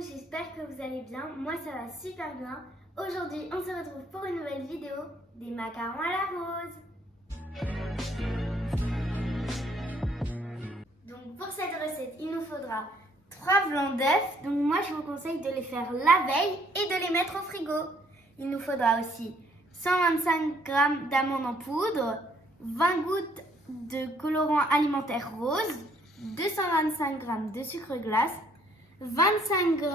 j'espère que vous allez bien. Moi ça va super bien. Aujourd'hui on se retrouve pour une nouvelle vidéo des macarons à la rose. Donc pour cette recette il nous faudra 3 blancs d'œufs. Donc moi je vous conseille de les faire la veille et de les mettre au frigo. Il nous faudra aussi 125 g d'amandes en poudre, 20 gouttes de colorant alimentaire rose, 225 g de sucre glace, 25 g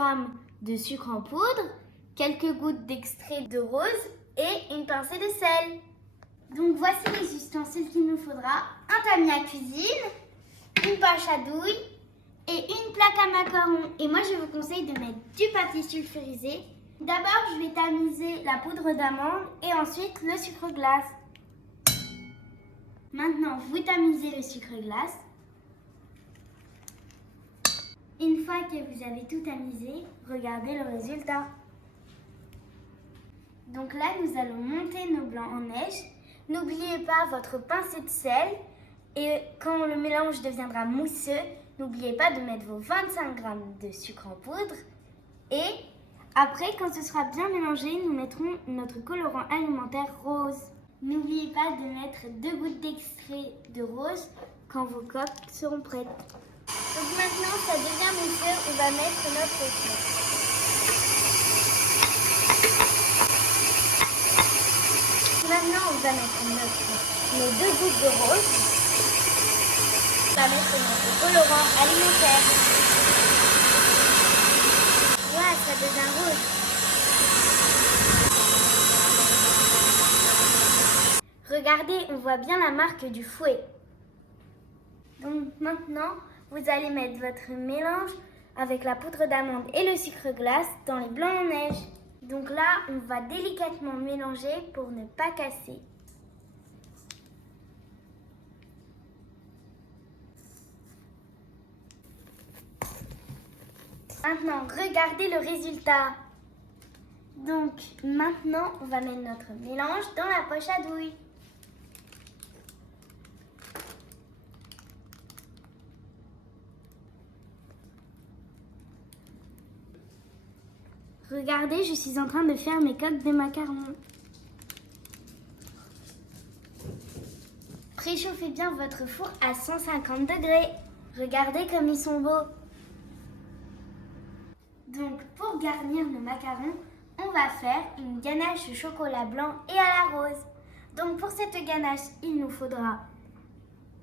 de sucre en poudre, quelques gouttes d'extrait de rose et une pincée de sel. Donc voici les ustensiles qu'il nous faudra. Un tamis à cuisine, une poche à douille et une plaque à macarons. Et moi je vous conseille de mettre du papier sulfurisé. D'abord je vais tamiser la poudre d'amande et ensuite le sucre glace. Maintenant vous tamisez le sucre glace. Une fois que vous avez tout tamisé, regardez le résultat. Donc là, nous allons monter nos blancs en neige. N'oubliez pas votre pincée de sel. Et quand le mélange deviendra mousseux, n'oubliez pas de mettre vos 25 g de sucre en poudre. Et après, quand ce sera bien mélangé, nous mettrons notre colorant alimentaire rose. N'oubliez pas de mettre 2 gouttes d'extrait de rose quand vos coques seront prêtes. Donc maintenant, ça devient mousseux, on va mettre notre crème. Maintenant, on va mettre nos 2 gouttes de rose. On va mettre notre colorant alimentaire. Voilà, ça devient rose. Regardez, on voit bien la marque du fouet. Donc maintenant, vous allez mettre votre mélange avec la poudre d'amande et le sucre glace dans les blancs en neige. Donc là, on va délicatement mélanger pour ne pas casser. Maintenant, regardez le résultat. Donc maintenant, on va mettre notre mélange dans la poche à douille. Regardez, je suis en train de faire mes coques de macarons. Préchauffez bien votre four à 150 degrés. Regardez comme ils sont beaux. Donc pour garnir nos macarons, on va faire une ganache au chocolat blanc et à la rose. Donc pour cette ganache, il nous faudra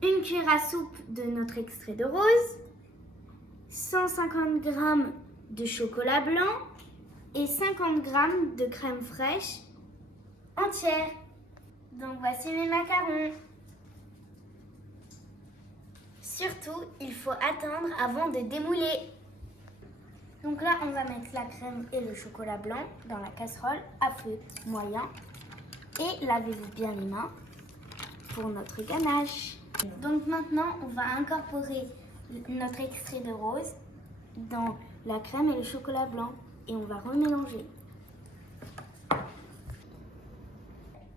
une cuillère à soupe de notre extrait de rose, 150 g de chocolat blanc, et 50 g de crème fraîche entière. Donc voici mes macarons. Surtout, il faut attendre avant de démouler. Donc là, on va mettre la crème et le chocolat blanc dans la casserole à feu moyen. Et lavez-vous bien les mains pour notre ganache. Donc maintenant, on va incorporer notre extrait de rose dans la crème et le chocolat blanc. Et on va remélanger.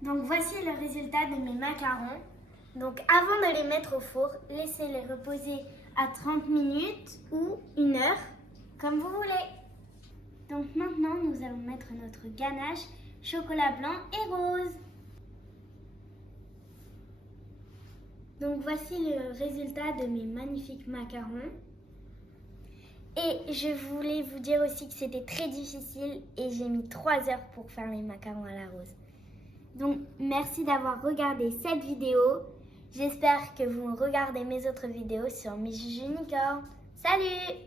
Donc voici le résultat de mes macarons. Donc avant de les mettre au four, laissez-les reposer à 30 minutes ou 1 heure, comme vous voulez. Donc maintenant, nous allons mettre notre ganache chocolat blanc et rose. Donc voici le résultat de mes magnifiques macarons. Et je voulais vous dire aussi que c'était très difficile et j'ai mis 3 heures pour faire mes macarons à la rose. Donc merci d'avoir regardé cette vidéo. J'espère que vous regardez mes autres vidéos sur Miss Juju Unicorn. Salut!